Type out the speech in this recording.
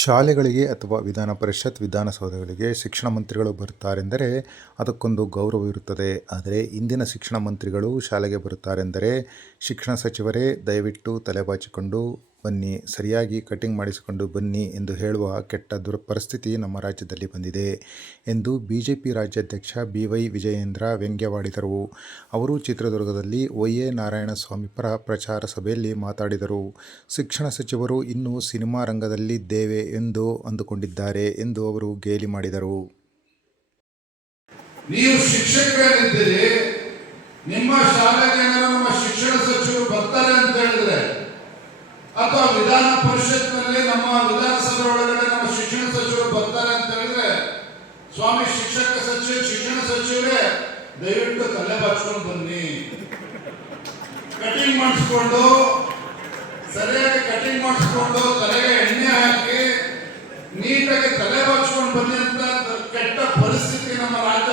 ಶಾಲೆಗಳಿಗೆ ಅಥವಾ ವಿಧಾನ ಪರಿಷತ್, ವಿಧಾನಸೌಧಗಳಿಗೆ ಶಿಕ್ಷಣ ಮಂತ್ರಿಗಳು ಬರುತ್ತಾರೆಂದರೆ ಅದಕ್ಕೊಂದು ಗೌರವವಿರುತ್ತದೆ. ಆದರೆ ಇಂದಿನ ಶಿಕ್ಷಣ ಮಂತ್ರಿಗಳು ಶಾಲೆಗೆ ಬರುತ್ತಾರೆಂದರೆ, ಶಿಕ್ಷಣ ಸಚಿವರೇ ದಯವಿಟ್ಟು ತಲೆಬಾಚಿಕೊಂಡು ಬನ್ನಿ, ಸರಿಯಾಗಿ ಕಟಿಂಗ್ ಮಾಡಿಸಿಕೊಂಡು ಬನ್ನಿ ಎಂದು ಹೇಳುವ ಕೆಟ್ಟ ಪರಿಸ್ಥಿತಿ ನಮ್ಮ ರಾಜ್ಯದಲ್ಲಿ ಬಂದಿದೆ ಎಂದು ಬಿಜೆಪಿ ರಾಜ್ಯಾಧ್ಯಕ್ಷ ಬಿ.ವೈ. ವಿಜಯೇಂದ್ರ ವ್ಯಂಗ್ಯವಾಡಿದರು. ಅವರು ಚಿತ್ರದುರ್ಗದಲ್ಲಿ ವೈ.ಎ. ನಾರಾಯಣಸ್ವಾಮಿ ಪರ ಪ್ರಚಾರ ಸಭೆಯಲ್ಲಿ ಮಾತನಾಡಿದರು. ಶಿಕ್ಷಣ ಸಚಿವರು ಇನ್ನೂ ಸಿನಿಮಾ ರಂಗದಲ್ಲಿದ್ದೇವೆ ಎಂದು ಅಂದುಕೊಂಡಿದ್ದಾರೆ ಎಂದು ಅವರು ಗೇಲಿ ಮಾಡಿದರು. ನೀವು ಶಿಕ್ಷಕರಿದ್ದೀರಿ, ನಿಮ್ಮ ಶಾಲೆಗೆ ನಮ್ಮ ಶಿಕ್ಷಣ ಸಚಿವರು ಬರ್ತಾರೆ ಅಂತ ಹೇಳಿದ್ರೆ, ಅಥವಾ ವಿಧಾನ ಪರಿಷತ್ನಲ್ಲಿ ನಮ್ಮ ವಿಧಾನಸಭೆ ಒಳಗಡೆ ನಮ್ಮ ಶಿಕ್ಷಣ ಸಚಿವರು ಬರ್ತಾರೆ ಅಂತ ಹೇಳಿದ್ರೆ, ಸ್ವಾಮಿ ಶಿಕ್ಷಣ ಸಚಿವರೇ ದಯವಿಟ್ಟು ತಲೆ ಬಾಚ್ಕೊಂಡು ಬನ್ನಿ, ಕಟಿಂಗ್ ಮಾಡಿಸ್ಕೊಂಡು ಸರಿಯಾಗಿ ಕಟಿಂಗ್ ಮಾಡಿಸ್ಕೊಂಡು ತಲೆಗೆ ಎಣ್ಣೆ ಹಾಕಿ ನೀಟಾಗಿ ತಲೆ ಬಾಚ್ಕೊಂಡು ಬನ್ನಿ ಅಂತ ಕೆಟ್ಟ ಪರಿಸ್ಥಿತಿ ನಮ್ಮ ರಾಜ್ಯ